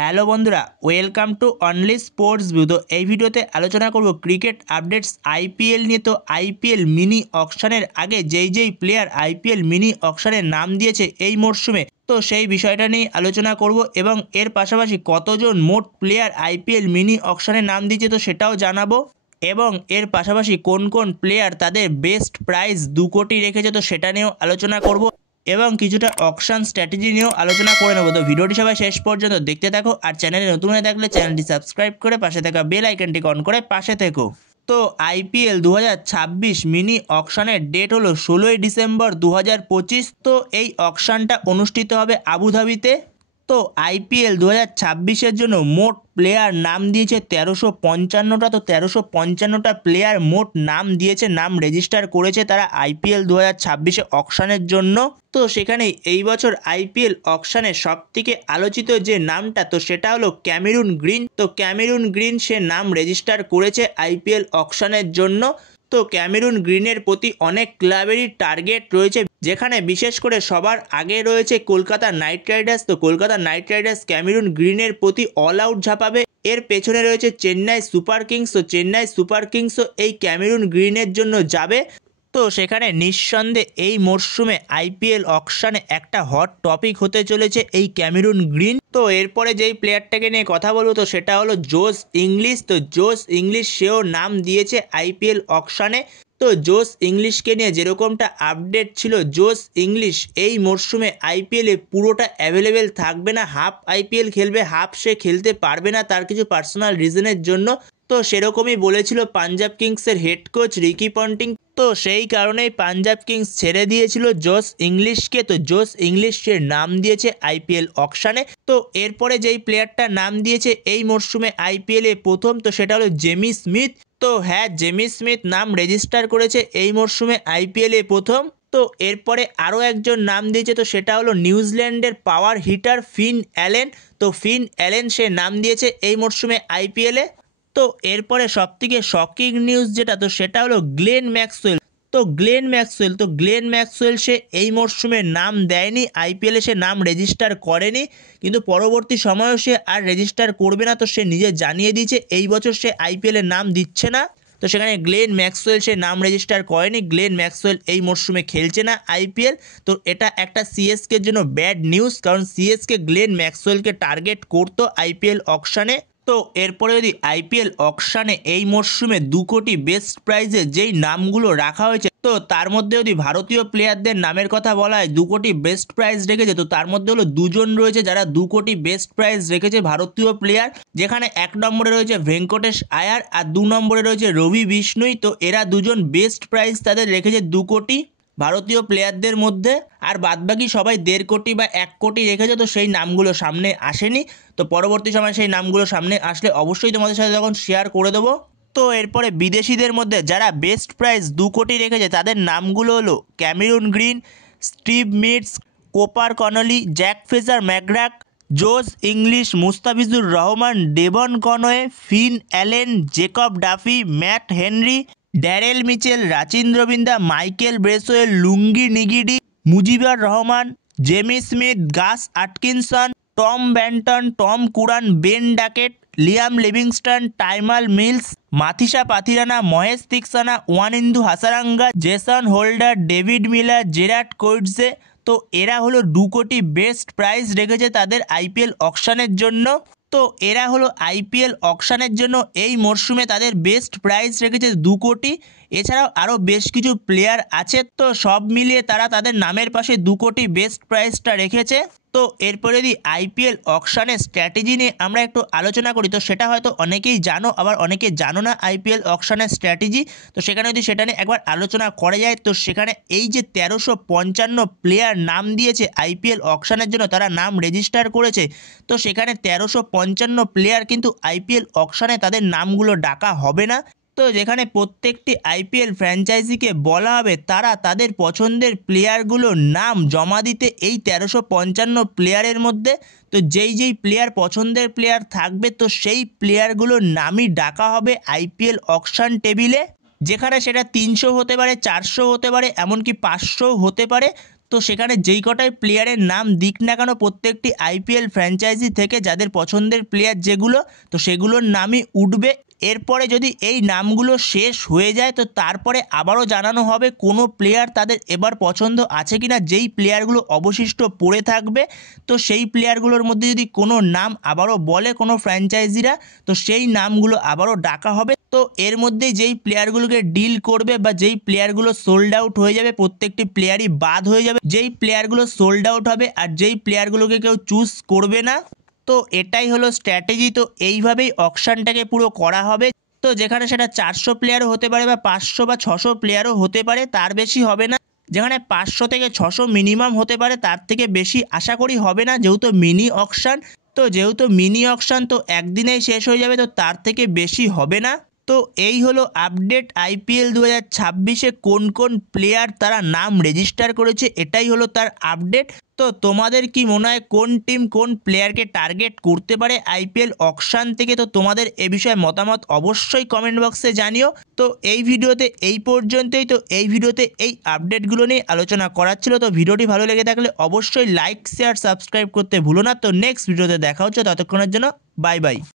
Hello বন্ধুরা, welcome to only sports view. তো এই ভিডিওতে আলোচনা করব ক্রিকেট আপডেটস আইপিএল নিয়ে। তো আইপিএল মিনি অকশনের আগে যেই প্লেয়ার আইপিএল মিনি অকশনের নাম দিয়েছে এই মরশুমে, তো সেই বিষয়টা নিয়ে আলোচনা করব এবং এর পাশাপাশি কতজন মোট প্লেয়ার আইপিএল মিনি অকশনের নাম দিয়েছে তো সেটাও জানাবো, এবং এর পাশাপাশি কোন কোন প্লেয়ার তাদের বেস্ট প্রাইজ 2 কোটি রেখেছে তো সেটা নিয়েও আলোচনা করব এবং কিছুটা অকশন স্ট্র্যাটেজি নিয়েও আলোচনা করে নেবো। তো ভিডিওটি সবাই শেষ পর্যন্ত দেখতে থাকো, আর চ্যানেলে নতুন হয়ে থাকলে চ্যানেলটি সাবস্ক্রাইব করে পাশে থাকা বেল আইকনটি অন করে পাশে থেকো। তো আইপিএল 2026 মিনি অকশনের ডেট হলো 16ই ডিসেম্বর 2025। তো এই অকশনটা অনুষ্ঠিত হবে আবুধাবিতে। তো আইপিএল 2026-এর জন্য মোট প্লেয়ার নাম দিয়েছে 1355টা। তো 1355টা প্লেয়ার মোট নাম দিয়েছে, নাম রেজিস্টার করেছে তারা আইপিএল 2026-এ অকশনের জন্য। তো সেখানে এই বছর আইপিএল অকশনে সবথেকে আলোচিত যে নামটা তো সেটা হলো ক্যামেরুন গ্রিন। তো ক্যামেরুন গ্রিন সে নাম রেজিস্টার করেছে আইপিএল অকশনের জন্য। তো ক্যামেরুন গ্রিনের প্রতি অনেক ক্লাবেরই টার্গেট রয়েছে, যেখানে বিশেষ করে সবার আগে রয়েছে কলকাতা নাইট রাইডার্স। তো কলকাতা নাইট রাইডার্স ক্যামেরুন গ্রিনের প্রতি অল আউট ঝাঁপাবে। এর পেছনে রয়েছে চেন্নাই সুপার কিংস। তো চেন্নাই সুপার কিংসও এই ক্যামেরুন গ্রিনের জন্য যাবে। তো সেখানে নিঃসন্দেহে এই মরশুমে আইপিএল অকশনে একটা হট টপিক হতে চলেছে এই ক্যামেরুন গ্রিন। তো এরপরে যেই প্লেয়ারটাকে নিয়ে কথা বলবো তো সেটা হলো জোস ইংলিশ। তো জোস ইংলিশ সেও নাম দিয়েছে আইপিএল অকশনে। তো জোস ইংলিশকে নিয়ে যেরকমটা আপডেট ছিল, জোস ইংলিশ এই মরশুমে আইপিএলে পুরোটা অ্যাভেলেবেল থাকবে না, হাফ আইপিএল খেলবে, হাফ সে খেলতে পারবে না তার কিছু পার্সোনাল রিজনের জন্য। তো সেরকমই বলেছিল পাঞ্জাব কিংসের হেড কোচ রিকি পন্টিং। তো সেই কারণেই পাঞ্জাব কিংস ছেড়ে দিয়েছিল জোস ইংলিশকে। তো জোস ইংলিশের নাম দিয়েছে আইপিএল অকশনে। তো এরপরে যেই প্লেয়ারটার নাম দিয়েছে এই মরশুমে আইপিএলে প্রথম, তো সেটা হলো জেমি স্মিথ। তো হ্যাঁ, জেমি স্মিথ নাম রেজিস্টার করেছে এই মরশুমে আইপিএলে প্রথম। তো এরপরে আরও একজন নাম দিয়েছে, তো সেটা হলো নিউজিল্যান্ডের পাওয়ার হিটার ফিন অ্যালেন। তো ফিন অ্যালেন সে নাম দিয়েছে এই মরশুমে আইপিএলে। তো এরপরে সবথেকে শকিং নিউজ যেটা, তো সেটা হলো গ্লেন ম্যাক্সওয়েল। তো গ্লেন ম্যাক্সওয়েল সে এই মরশুমে নাম দেয়নি আইপিএলে, সে নাম রেজিস্টার করেনি, কিন্তু পরবর্তী সময়েও সে আর রেজিস্টার করবে না। তো সে নিজে জানিয়ে দিয়েছে এই বছর সে আইপিএলে নাম দিচ্ছে না। তো সেখানে গ্লেন ম্যাক্সওয়েল সে নাম রেজিস্টার করেনি, গ্লেন ম্যাক্সওয়েল এই মরশুমে খেলছে না আইপিএল। তো এটা একটা সিএসকের জন্য ব্যাড নিউজ, কারণ সিএসকে গ্লেন ম্যাক্সওয়েলকে টার্গেট করতো আইপিএল অকশনে। তো এরপরে যদি আইপিএল অকশনে এই মরশুমে 2 কোটি বেস্ট প্রাইজে যেই নামগুলো রাখা হয়েছে, তো তার মধ্যে যদি ভারতীয় প্লেয়ারদের নামের কথা বলা হয় 2 কোটি বেস্ট প্রাইজ রেখেছে, তো তার মধ্যে হলো 2 জন রয়েছে যারা 2 কোটি বেস্ট প্রাইজ রেখেছে ভারতীয় প্লেয়ার, যেখানে 1 নম্বরে রয়েছে ভেঙ্কটেশ আয়ার আর 2 নম্বরে রয়েছে রবি বিষ্ণুই। তো এরা দুজন বেস্ট প্রাইজ তাদের রেখেছে 2 কোটি ভারতীয় প্লেয়ারদের মধ্যে, আর বাদবাকি সবাই 1.5 কোটি বা 1 কোটি রেখেছে। তো সেই নামগুলো সামনে আসেনি, তো পরবর্তী সময় সেই নামগুলো সামনে আসলে অবশ্যই তোমাদের সাথে তখন শেয়ার করে দেবো। তো এরপরে বিদেশিদের মধ্যে যারা বেস্ট প্রাইজ 2 কোটি রেখেছে তাদের নামগুলো হলো ক্যামেরুন গ্রিন, স্টিভ মিটস, Cooper Connolly, Jake Fraser McGurk, Josh Inglis, Mustafizur Rahman, Devon Conway, Finn Allen, Jacob Duffy, Matt Henry, Daryl Mitchell, Rachin Ravindra, Michael Bracewell, Lungi Ngidi, Mujeeb Ur Rahman, Jamie Smith, Gus Atkinson, Tom Banton, Tom Curran, Ben Duckett, Liam Livingstone, Tymal Mills, Matheesha Pathirana, Maheesh Theekshana, Wanindu Hasaranga, Jason Holder, David Miller, Gerald Coetzee. তো এরা হলো 2 কোটি best prize রেখেছে তাদের IPL অকশনের জন্য। তো এরা হলো আইপিএল অকশনের জন্য এই মরশুমে তাদের বেস্ট প্রাইজ রেখেছে 2 কোটি। এছাড়াও আরও বেশ কিছু প্লেয়ার আছে, তো সব মিলিয়ে তারা তাদের নামের পাশে 2 কোটি বেস্ট প্রাইজটা রেখেছে। তো এরপরে যদি আইপিএল অকশনের স্ট্র্যাটেজি নিয়ে আমরা একটু আলোচনা করি, তো সেটা হয়তো অনেকেই জানো আবার অনেকে জানো না আইপিএল অকশনের স্ট্র্যাটেজি। তো সেখানে যদি সেটা নিয়ে একবার আলোচনা করা যায়, তো সেখানে এই যে 1355 প্লেয়ার নাম দিয়েছে আইপিএল অকশনের জন্য, তারা নাম রেজিস্টার করেছে, তো সেখানে 1355 প্লেয়ার কিন্তু আইপিএল অকশনে তাদের নামগুলো ডাকা হবে না। তো যেখানে প্রত্যেকটি আইপিএল ফ্র্যাঞ্চাইজিকে বলা হবে তারা তাদের পছন্দের প্লেয়ারগুলোর নাম জমা দিতে এই 1355 প্লেয়ারের মধ্যে। তো যেই প্লেয়ার পছন্দের প্লেয়ার থাকবে, তো সেই প্লেয়ারগুলোর নামই ডাকা হবে আইপিএল অকশন টেবিলে, যেখানে সেটা 300 হতে পারে, 400 হতে পারে, এমনকি 500 হতে পারে। তো সেখানে যেই কটাই প্লেয়ারের নাম দিক না কেন প্রত্যেকটি আইপিএল ফ্র্যাঞ্চাইজি থেকে যাদের পছন্দের প্লেয়ার যেগুলো, তো সেগুলোর নামই উঠবে। এরপরে যদি এই নামগুলো শেষ হয়ে যায় তো তারপরে আবারও জানানো হবে কোনো প্লেয়ার তাদের এবার পছন্দ আছে কি না। যেই প্লেয়ারগুলো অবশিষ্ট পড়ে থাকবে তো সেই প্লেয়ারগুলোর মধ্যে যদি কোনো নাম আবারও বলে কোনো ফ্র্যাঞ্চাইজিরা, তো সেই নামগুলো আবারও ডাকা হবে। তো এর মধ্যে যেই প্লেয়ারগুলোকে ডিল করবে বা যেই প্লেয়ারগুলো সোল্ড আউট হয়ে যাবে প্রত্যেকটি প্লেয়ারই বাদ হয়ে যাবে। যেই প্লেয়ারগুলো সোল্ড আউট হবে আর যেই প্লেয়ারগুলোকে কেউ চুজ করবে না, তো এটাই হলো স্ট্র্যাটেজি। তো এইভাবেই অকশনটাকে পুরো করা হবে। তো যেখানে সেটা 400 প্লেয়ারও হতে পারে বা 500 বা 600 প্লেয়ারও হতে পারে, তার বেশি হবে না। যেখানে 500 থেকে 600 মিনিমাম হতে পারে, তার থেকে বেশি আশা করি হবে না, যেহেতু মিনি অকশন। তো যেহেতু মিনি অকশন তো একদিনেই শেষ হয়ে যাবে, তো তার থেকে বেশি হবে না। তো এই হলো আপডেট আইপিএল 2026-এ কোন কোন প্লেয়ার তারা নাম রেজিস্টার করেছে, এটাই হলো তার আপডেট। তো তোমাদের কি মনে হয় কোন টিম কোন প্লেয়ারকে টার্গেট করতে পারে আইপিএল অকশন থেকে? তো তোমাদের এ বিষয়ে মতামত অবশ্যই কমেন্ট বক্সে জানিও। তো এই ভিডিওতে এই পর্যন্তই। তো এই ভিডিওতে এই আপডেটগুলো নিয়ে আলোচনা করার ছিল। তো ভিডিওটি ভালো লেগে থাকলে অবশ্যই লাইক শেয়ার সাবস্ক্রাইব করতে ভুলো না। তো নেক্সট ভিডিওতে দেখা হচ্ছে, ততক্ষণের জন্য বাই বাই।